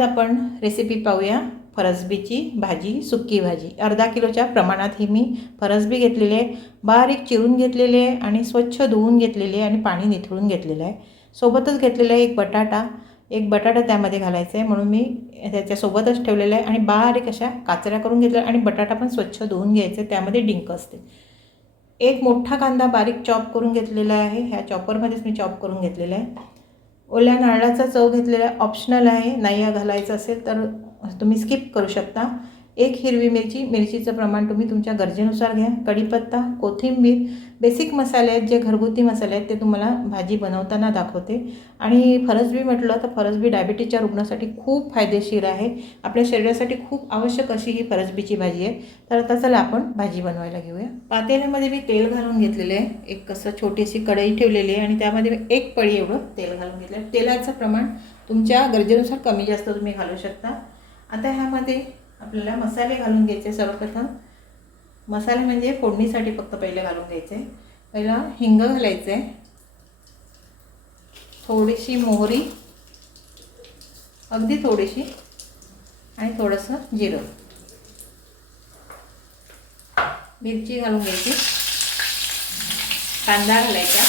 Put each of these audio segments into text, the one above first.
आज आपण रेसिपी पाहूया फरसबीची भाजी सुक्की भाजी. अर्धा किलोच्या प्रमाणात ही मी फरसबी घेतलेली आहे. बारीक चिरून घेतलेली आहे आणि स्वच्छ धुवून घेतलेली आहे आणि पाणी निथळून घेतलेलं आहे. सोबतच घेतलेला आहे एक बटाटा. एक बटाटा त्यामध्ये घालायचा आहे. म्हणून मी त्याच्यासोबतच ठेवलेलं आहे आणि बारीक अशा काचऱ्या करून घेतल्या आणि बटाटा पण स्वच्छ धुवून घ्यायचे त्यामध्ये डिंक असते. एक मोठा कांदा बारीक चॉप करून घेतलेला आहे. ह्या चॉपरमध्येच मी चॉप करून घेतलेला आहे. ओल्या नारळाचा चव घेतलेला आहे ऑप्शनल आहे. नाही घालायचं असेल तर तुम्ही स्किप करू शकता. एक हिरवी मिरची मिरचीचं प्रमाण तुम्ही तुमच्या गरजेनुसार घ्या. कढीपत्ता कोथिंबीर बेसिक मसाले आहेत जे घरगुती मसाले आहेत ते तुम्हाला भाजी बनवताना दाखवते. आणि फरसबी म्हटलं तर फरसबी डायबिटीजच्या रुग्णासाठी खूप फायदेशीर आहे. आपल्या शरीरासाठी खूप आवश्यक अशी ही फरसबीची भाजी आहे. तर आता चला आपण भाजी बनवायला घेऊया. पातेल्यामध्ये मी तेल घालून घेतलेले आहे. एक कसं छोटीशी कढई ठेवलेली आहे आणि त्यामध्ये मी एक पळी एवढं तेल घालून घेतलं आहे तेलाचं प्रमाण तुमच्या गरजेनुसार कमी जास्त तुम्ही घालू शकता. आता ह्यामध्ये आपल्याला मसाले घालून घ्यायचे सर्वप्रथम. मसाले म्हणजे फोडणीसाठी फक्त पहिले घालून घ्यायचे. पहिला हिंग घालायचे. थोडीशी मोहरी. अगदी थोडीशी. आणि थोडंसं जिरं. मिरची घालून घ्यायची. कांदा घालायचा.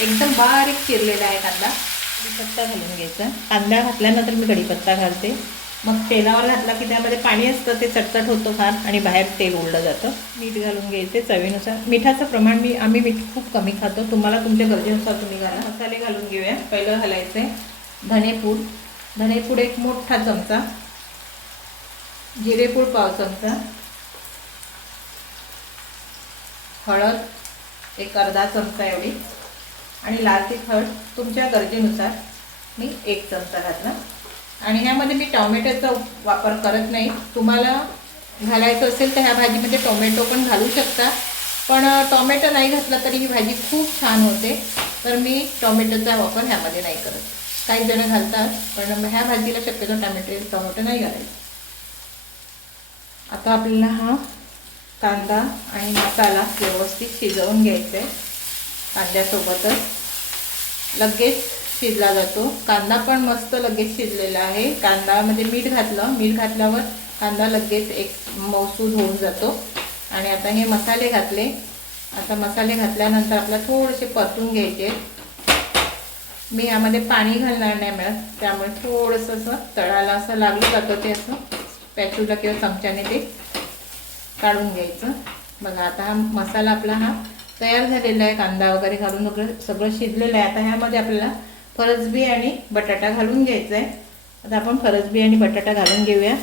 एकदम बारीक चिरलेला आहे कांदा. कढीपत्ता घालून घ्यायचा. कांदा घातल्यानंतर मी कढीपत्ता घालते. मग तेलावर घातला की त्यामध्ये पाणी असतं ते चटचट होतं फार आणि बाहेर तेल ओढलं जातं. मीठ घालून घ्यायचे चवीनुसार. मिठाचं प्रमाण मी आम्ही मीठ खूप कमी खातो. तुम्हाला तुमच्या गरजेनुसार तुम्ही घाला. मसाले घालून घेऊया. पहिलं घालायचं आहे धनेपूड. धनेपूड एक मोठा चमचा. जिरेपूड पाव चमचा. हळद एक अर्धा चमचा एवढी. आणि लाल तिखट तुमच्या गरजेनुसार मी एक चमचा घातला. आणि ह्यामध्ये मी टॉमॅटोचा वापर करत नाही. तुम्हाला घालायचं असेल तर ह्या भाजीमध्ये टोमॅटो पण घालू शकता. पण टॉमॅटो नाही घातला तरी ही भाजी खूप छान होते. तर मी टॉमॅटोचा वापर ह्यामध्ये नाही करत. काही जण घालतात पण ह्या भाजीला शक्यतो टॉमॅटो टोमॅटो नाही घालायचं. आता आपल्याला हा कांदा आणि मसाला व्यवस्थित शिजवून घ्यायचा आहे. कांद्यासोबतच. लगेच शिजला जातो. कांदा पण मस्त लगेच शिजलेला आहे. कांदामध्ये म्हणजे मीठ घातलं. मीठ घातल्यावर कांदा लगेच एक मौसूद होऊन जातो. आणि आता हे मसाले घातले. आता मसाले घातल्यानंतर आपल्याला थोडेसे परतून घ्यायचे. मी यामध्ये पाणी घालणार नाही मिळत त्यामुळे थोडंसं असं तळाला असं लागलं जातं ते असं. पॅचूला किंवा चमच्याने ते काढून घ्यायचं. बघा आता हा मसाला आपला हा तयार झालेला आहे कांदा वगैरे घालून वगैरे सगळं शिजलेलं आहे. आता ह्यामध्ये आपल्याला फरसबी आणि बटाटा घालून घ्यायचा आहे आता आपण फरसबी आणि बटाटा घालून घेऊया.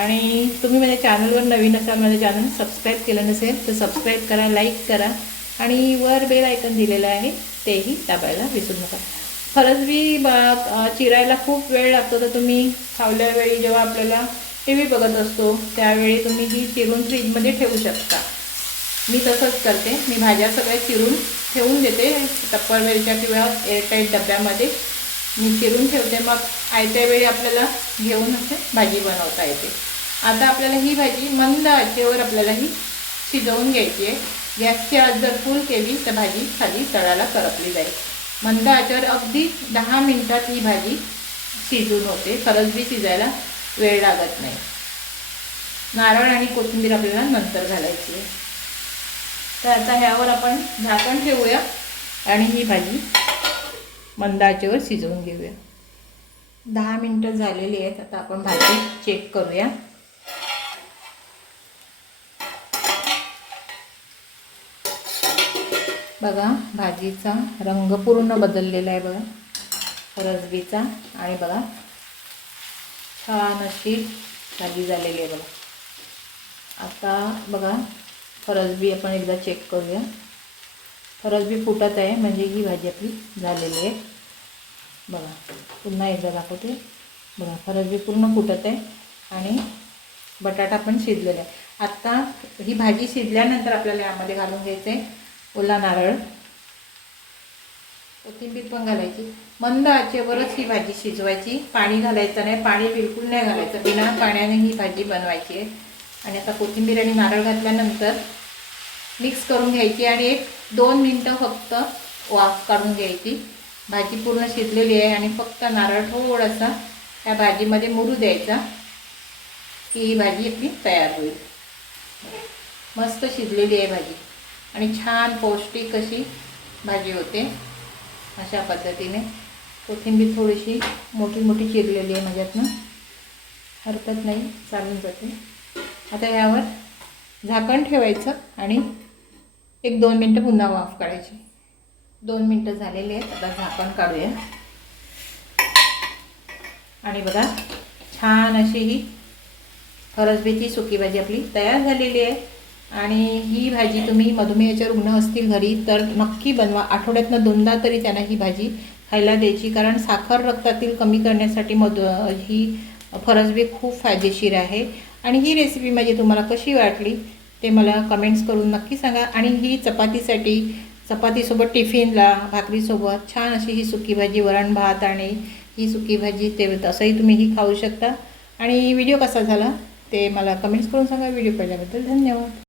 आणि तुम्ही माझ्या चॅनलवर नवीन असाल माझे चॅनल सबस्क्राईब केलं नसेल तर सबस्क्राईब करा लाईक करा. आणि वर बेल आयकन दिलेलं आहे तेही दाबायला विसरू नका. फरसबी बा चिरायला खूप वेळ लागतो. तर तुम्ही खावल्या वेळी जेव्हा आपल्याला टी व्ही बघत असतो त्यावेळी तुम्ही ही चिरून फ्रीजमध्ये ठेवू शकता. मी तसंच करते. मी भाज्या सगळ्या चिरून ठेवून देते. टप्परवेलच्या किंवा एअरटाईट डब्यामध्ये मी चिरून ठेवते. मग आयत्या वेळी आपल्याला घेऊन असे भाजी बनवता येते. आता आपल्याला ही भाजी मंद आचेवर आपल्याला ही शिजवून घ्यायची आहे. गॅसची आज जर फुल केली तर भाजी खाली तळाला करपली जाईल. मंद आचेवर अगदी दहा मिनटात ही भाजी शिजून होते. बी शिजायला वेळ लागत नाही. नारळ आणि कोथिंबीर आपल्याला नंतर घालायची आहे. तर आता ह्यावर आपण झाकण ठेवूया आणि ही भाजी मंदाचेवर शिजवून घेऊया. दहा मिनटं झालेली आहेत आता आपण भाजी चेक करूया. बघा भाजीचा रंग पूर्ण बदललेला आहे बघा. रसबीचा आणि बघा छान अशी भाजी झालेली आहे बघा. आता बघा फरसबी आपण एकदा चेक करूया. फरसबी फुटत आहे म्हणजे ही भाजी आपली झालेली आहे. बघा पुन्हा एकदा दाखवते. बघा फरसबी पूर्ण फुटत आहे आणि बटाटा पण शिजलेला आहे. आत्ता ही भाजी शिजल्यानंतर आपल्याला यामध्ये घालून घ्यायचं आहे ओला नारळ. कोथिंबीर पण घालायची. मंद आचेवरच ही भाजी शिजवायची. पाणी घालायचं नाही पाणी बिलकुल नाही घालायचं. बिना पाण्याने ही भाजी बनवायची आहे. आणि आता कोथिंबीर आणि नारळ घातल्यानंतर मिक्स करून घ्यायची आणि एक दोन मिनटं फक्त वाफ काढून घ्यायची. भाजी पूर्ण शिजलेली आहे आणि फक्त नारळ थोडासा त्या भाजीमध्ये मुरू द्यायचा की ही भाजी आपली तयार होईल. मस्त शिजलेली आहे भाजी आणि छान पौष्टिक अशी भाजी होते. अशा पद्धतीने कोथिंबीर थोडीशी मोठी मोठी चिरलेली आहे माझ्यातनं. हरकत नाही चालून जाते. आता यावर झाकण ठेवायचं आणि एक दोन मिनटं पुन्हा वाफ काढायची दोन मिनटं झालेली आहेत. आता झाकण काढूया. आणि बघा छान अशी ही फरसबीची सुकी भाजी आपली तयार झालेली आहे. आणि ही भाजी तुम्ही मधुमेहाचे रुग्ण असतील घरी तर नक्की बनवा. आठवड्यातनं दोनदा तरी त्यांना ही भाजी खायला द्यायची कारण साखर रक्तातील कमी करण्यासाठी मधु ही फरसबी खूप फायदेशीर आहे. आणि ही रेसिपी माझी तुम्हाला कशी वाटली ते मला कमेंट्स करून नक्की सांगा. आणि ही चपातीसाठी चपातीसोबत टिफिनला भाकरीसोबत छान अशी ही सुकी भाजी वरण भात आणि ही सुकी भाजी ते तसंही तुम्ही ही खाऊ शकता. आणि व्हिडिओ कसा झाला ते मला कमेंट्स करून सांगा. व्हिडिओ पाहिल्याबद्दल धन्यवाद.